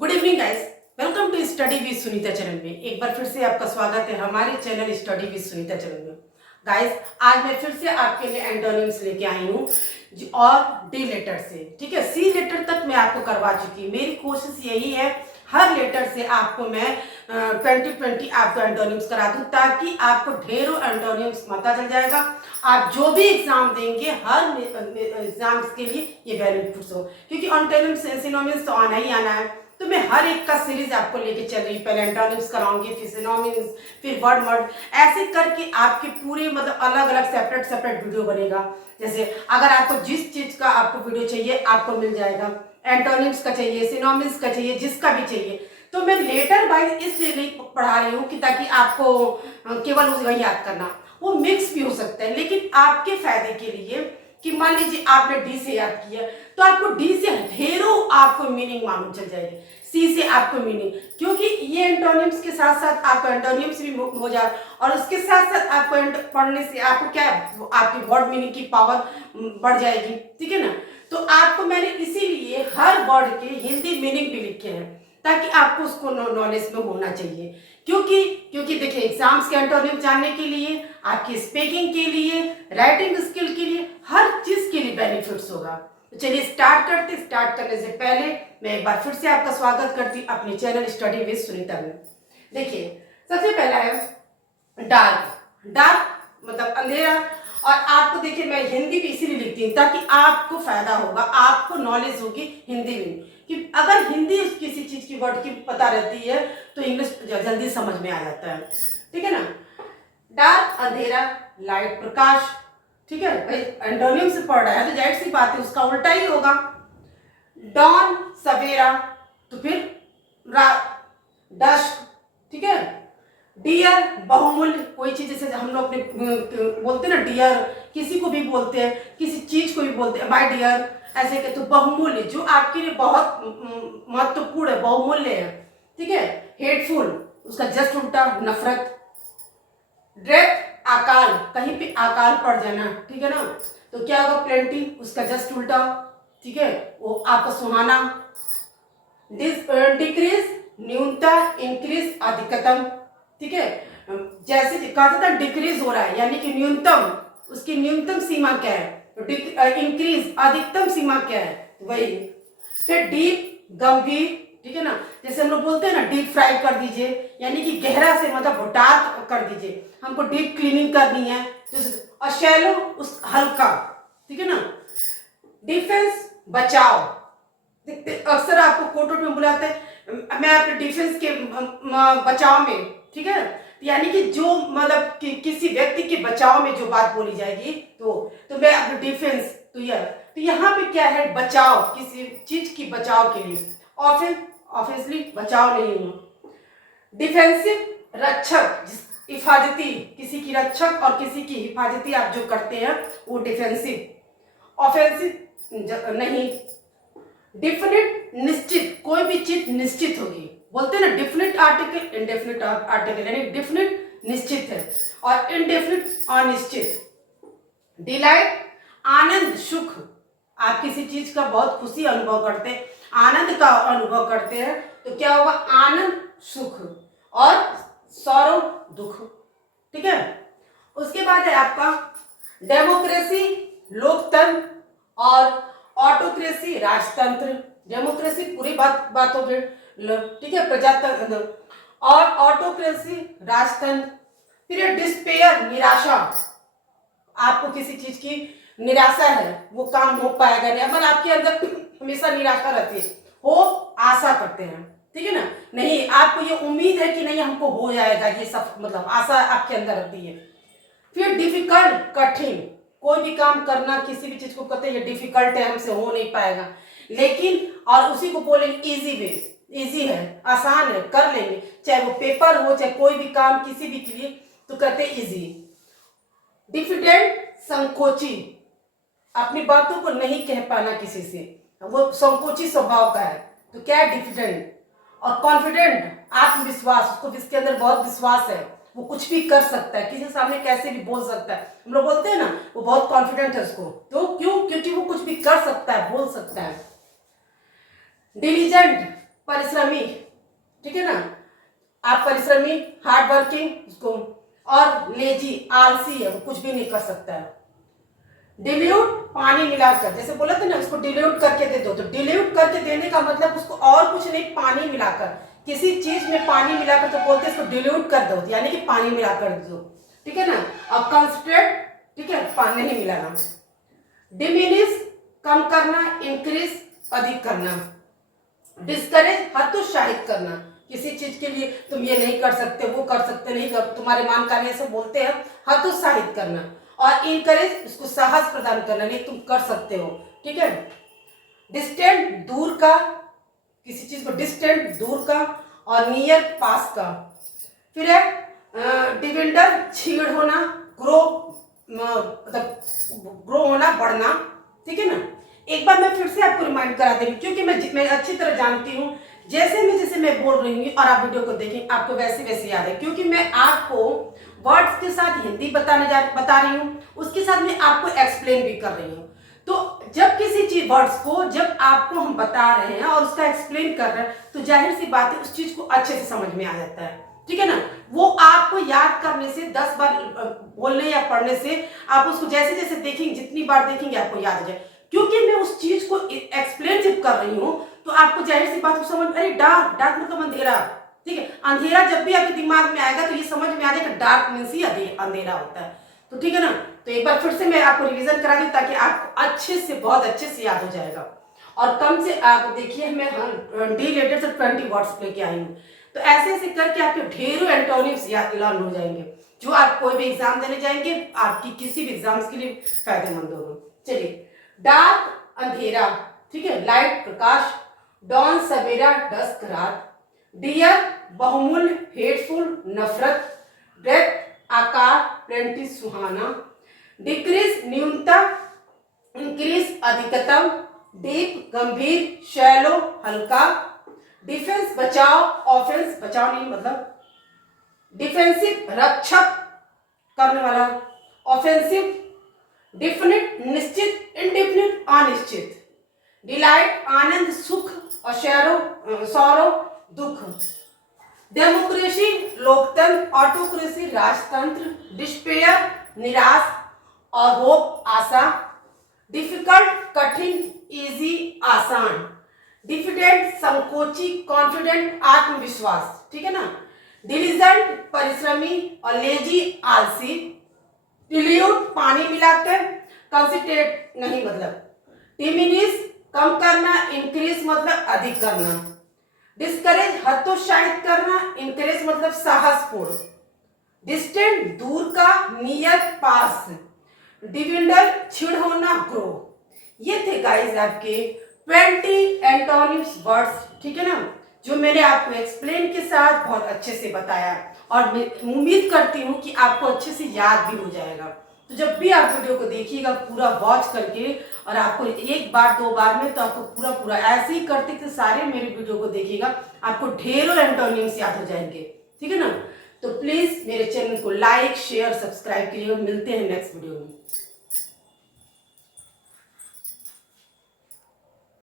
Good evening guys, welcome to study with Sunita channel में। एक बार फिर से आपका स्वागत है हमारे चैनल स्टडी विद सुनीता चैनल में। गाइस, आज मैं फिर से आपके लिए एंटोनिम्स लेके आई हूँ और डी लेटर से, ठीक है। सी लेटर तक मैं आपको करवा चुकी हूँ। मेरी कोशिश यही है हर लेटर से आपको मैं 20-20 आपको एंटोनिम्स करा दूँ, ताकि आपको ढेरों एंटोनिम्स पता चल जाएगा। आप जो भी एग्जाम देंगे हर एग्जाम्स के लिए ये बेनिफिट्स हो, क्योंकि एंटोनिम्स सिनोनिम्स तो आना ही आना है। तो मैं हर एक का सीरीज आपको लेके चल रही हूँ। पहले एंटोनिम्स कराऊंगी, फिर सिनोनिम्स, फिर वर्ड ऐसे करके आपके पूरे मतलब अलग अलग सेपरेट वीडियो बनेगा। जैसे अगर आपको जिस चीज का आपको वीडियो चाहिए आपको मिल जाएगा। एंटोनिम्स का चाहिए, सिनोनिम्स का चाहिए, जिसका भी चाहिए। तो मैं लेटर वाइज इसलिए नहीं पढ़ा रही हूँ कि ताकि आपको केवल उसका याद करना, वो मिक्स भी हो सकता है, लेकिन आपके फायदे के लिए कि मान लीजिए आपने डी से याद किया तो आपको डी से ढेरों आपको मीनिंग मालूम चल जाएगी, सी से आपको मीनिंग, क्योंकि ये एंटोनिम्स के साथ साथ आपको एंटोनिम्स भी हो जाए और उसके साथ साथ आपको पढ़ने से आपको क्या है, आपकी वर्ड मीनिंग की पावर बढ़ जाएगी, ठीक है ना। तो आपको मैंने इसीलिए हर वर्ड के हिंदी मीनिंग भी लिखे हैं, ताकि आपको उसको नॉलेज में होना चाहिए। क्योंकि देखिए एग्जाम्स के एंटोनिम जानने के लिए, आपकी स्पीकिंग के लिए, राइटिंग स्किल के लिए, हर चीज के लिए बेनिफिट्स होगा। तो चलिए स्टार्ट करने से पहले मैं एक बार फिर से आपका स्वागत करती अपने चैनल स्टडी विद सुनीता में। देखिए सबसे पहला है डार्क मतलब अंधेरा। और आपको देखिए मैं हिंदी भी इसीलिए लिखती हूँ ताकि आपको फायदा होगा, आपको नॉलेज होगी हिंदी में, कि अगर हिंदी किसी चीज की वर्ड की पता रहती है तो इंग्लिश जल्दी समझ में आ जाता है, ठीक है ना। डार्क अंधेरा, लाइट प्रकाश, ठीक है भाई। एंटोनिम से पढ़ रहा है तो जाहिर सी बात है उसका उल्टा ही होगा। डॉन सवेरा, तो फिर डस्ट, ठीक है। डियर बहुमूल्य, कोई चीज जैसे हम लोग अपने बोलते हैं ना डियर, किसी को भी बोलते हैं, किसी चीज को भी बोलते हैं माय डियर, ऐसे कहते तो बहुमूल्य जो आपके लिए बहुत महत्वपूर्ण है, बहुमूल्य है, ठीक है। हेटफुल, उसका जस्ट उल्टा नफरत। ड्रेथ अकाल, कहीं पे अकाल पड़ जाना, ठीक है ना, तो क्या होगा प्लेंटी, उसका जस्ट उल्टा, ठीक है, वो आपका सुहाना। डिक्रीज न्यूनता, इंक्रीज अधिकतम, ठीक है। जैसे कहा जाता है डिक्रीज हो रहा है यानी कि न्यूनतम, उसकी न्यूनतम सीमा क्या है, तो इंक्रीज अधिकतम सीमा क्या है, वही। फिर डीप गंभीर, ठीक है ना, जैसे हम लोग बोलते हैं ना डीप फ्राई कर दीजिए, यानी कि गहरा से मतलब डार्क कर दीजिए, हमको डीप क्लीनिंग करनी है। और शैलो उस हल्का, ठीक है ना। डिफेंस बचाव, अक्सर आपको कोर्ट में बुलाते हैं मैं अपने डिफेंस के बचाव में, ठीक है, यानी कि जो मतलब किसी व्यक्ति के बचाव में जो बात बोली जाएगी तो मैं अपने डिफेंस, तो यहाँ पे क्या है, बचाव, किसी चीज की बचाव के लिए। ऑब्वियसली बचाव नहीं है। डिफेंसिव रक्षक, हिफाजती, किसी की रक्षक और किसी की हिफाजती आप जो करते हैं वो डिफेंसिव। ऑफेंसिव नहीं। डिफिनिट निश्चित, कोई भी चीज निश्चित होगी, बोलते हैं ना डिफिनिट आर्टिकल, इंडेफिनिट आर्टिकल, यानी डिफिनिट निश्चित है और इनडेफिनिट अनिश्चित। डिलाइट आनंद सुख, आप किसी चीज का बहुत खुशी अनुभव करते हैं, आनंद का अनुभव करते हैं, तो क्या होगा आनंद सुख, और सौरव दुख, ठीक है। उसके बाद है आपका डेमोक्रेसी लोकतंत्र और ऑटोक्रेसी राजतंत्र। डेमोक्रेसी पूरी बात हो गई, ठीक है, प्रजातंत्र, और ऑटोक्रेसी राजतंत्र। फिर डिस्पेयर निराशा, आपको किसी चीज की निराशा है, वो काम हो पाएगा नहीं, मतलब आपके अंदर हमेशा निराशा रहती है, हो आशा करते हैं, ठीक है ना, नहीं आपको ये उम्मीद है कि नहीं हमको हो जाएगा, ये सब मतलब आशा आपके अंदर रहती है। फिर डिफिकल्ट कठिन, कोई भी काम करना, किसी भी चीज को कहते हैं ये डिफिकल्ट है, हमसे हो नहीं पाएगा, लेकिन और उसी को बोलेंगे इजी वे, इजी है, आसान है, कर लेंगे, चाहे वो पेपर हो चाहे कोई भी काम किसी भी के लिए, तो कहते हैं इजी। डिफिडेंट संकोची, अपनी बातों को नहीं कह पाना किसी से, वो संकोची स्वभाव का है, तो क्या है डिफिडेंट। और कॉन्फिडेंट आत्मविश्वास, उसको जिसके अंदर बहुत विश्वास है, वो कुछ भी कर सकता है, किसी के सामने कैसे भी बोल सकता है, हम लोग बोलते हैं ना वो बहुत कॉन्फिडेंट है उसको, तो क्यों, क्योंकि वो कुछ भी कर सकता है, बोल सकता है। डिलीजेंट, परिश्रमी, ठीक है ना, आप परिश्रमी, हार्ड वर्किंग उसको, और लेजी, आलसी है, वो कुछ भी नहीं कर सकता है। डिल्यूट, पानी मिलाकर, जैसे बोला था ना उसको डिल्यूट करके दे दो, तो डिल्यूट करके देने का मतलब उसको और कुछ नहीं, पानी मिलाकर, किसी चीज में पानी मिलाकर तो बोलते हैं इसको डिल्यूट कर दो, यानी कि पानी मिलाकर दो, ठीक है ना। अब कंसंट्रेट, ठीक है, पानी नहीं मिलाना। डिमिनिश, कम करना, इंक्रीज, अधिक करना। डिस्करेज, हतोत्साहित करना, किसी चीज के लिए तुम ये नहीं कर सकते, वो कर सकते नहीं कर, तुम्हारे मान कार्य से बोलते हैं, हतोत्साहित करना। और इनकरेज, उसको साहस प्रदान करना, नहीं तुम कर सकते हो, ठीक है। डिस्टेंट, दूर का, किसी चीज को डिस्टेंट, दूर का, और नियर, पास का। फिर है डिविंडर, छीड़ होना, ग्रो, मतलब ग्रो होना, बढ़ना, ठीक है ना। एक बार मैं फिर से आपको रिमाइंड करा दे रही हूँ, क्योंकि मैं अच्छी तरह जानती हूँ, जैसे मैं बोल रही हूँ और आप वीडियो को देखें आपको वैसे वैसे याद है, क्योंकि मैं आपको वर्ड्स के साथ हिंदी बता रही हूँ, उसके साथ मैं आपको एक्सप्लेन भी कर रही हूँ। तो जब किसी चीज वर्ड्स को जब आपको हम बता रहे हैं और उसका एक्सप्लेन कर रहे हैं, तो जाहिर सी बात है उस चीज को अच्छे से समझ में आ जाता है, ठीक है ना। वो आपको याद करने से, 10 बार बोलने या पढ़ने से, आप उसको जैसे जैसे देखेंगे, जितनी बार देखेंगे आपको याद हो जाए। क्योंकि मैं उस चीज को एक्सप्लेन जब कर रही हूँ तो आपको जाहिर सी बात को समझ, अरे डार्क, डार्क मतलब अंधेरा, ठीक है। अंधेरा जब भी आपके दिमाग में आएगा तो ये समझ में आ जाएगा डार्क मीन्स ही अंधेरा होता है, तो ठीक है ना। तो एक बार फिर से मैं आपको रिवीजन करा दूं ताकि आपको अच्छे से, बहुत अच्छे से याद हो जाएगा। और कम से आप देखिए मैं 20 लेटर से 20 वर्ड्स लेके आई हूँ, तो ऐसे ऐसे करके आपके ढेरों एंटोनिम्स याद लर्न हो जाएंगे, जो आप कोई भी एग्जाम देने जाएंगे, आपकी किसी भी एग्जाम्स के लिए फायदेमंद होगा। चलिए, डार्क अंधेरा, ठीक है, लाइट प्रकाश, डॉन सवेरा डस्क रात, डियर बहुमूल्य हेटफुल नफरत, डेथ आकार प्लेंटी सुहाना, डिक्रीज न्यूनतम, इंक्रीज अधिकतम, डीप गंभीर, शैलो हल्का, डिफेंस बचाव, ऑफेंस बचाव नहीं मतलब, डिफेंसिव रक्षक करने वाला, ऑफेंसिव डिफिनिट निश्चित, इनडिफिनिट अनिश्चित, डिलाइट आनंद सुख, और सौरो दुख, डेमोक्रेसी लोकतंत्र, ऑटोक्रेसी राजतंत्र, डिस्पेयर निराश, और होप आशा, डिफिकल्ट कठिन, इजी आसान, डिफिडेंट संकोची, कॉन्फिडेंट आत्मविश्वास, ठीक है ना। डिलीजेंट परिश्रमी, और लेजी आलसी, डिल्यूट पानी मिलाकर, कंसिस्टेंट नहीं मतलब, डिमिनिश कम करना, इंक्रीज मतलब अधिक करना, डिस्करेज हतोत्साहित करना, इंकरेज मतलब साहसपूर्ण, डिस्टेंट दूर का, नियर पास, डिविंडल छिड़ होना, ग्रो। ये थे गाइस आपके 20 एंटोनिम्स वर्ड्स, ठीक है ना, जो मैंने आपको एक्सप्लेन के साथ बहुत अच्छे से बताया, और मैं उम्मीद करती हूँ कि आपको अच्छे से याद भी हो जाएगा। तो जब भी आप वीडियो को देखिएगा पूरा वॉच करके, और आपको एक बार 2 बार में तो आपको पूरा पूरा ऐसे ही करते थे सारे मेरे वीडियो को देखिएगा, आपको ढेरों एंटोनिम्स याद हो जाएंगे, ठीक है ना। तो प्लीज मेरे चैनल को लाइक शेयर सब्सक्राइब कीजिए, मिलते हैं नेक्स्ट वीडियो में।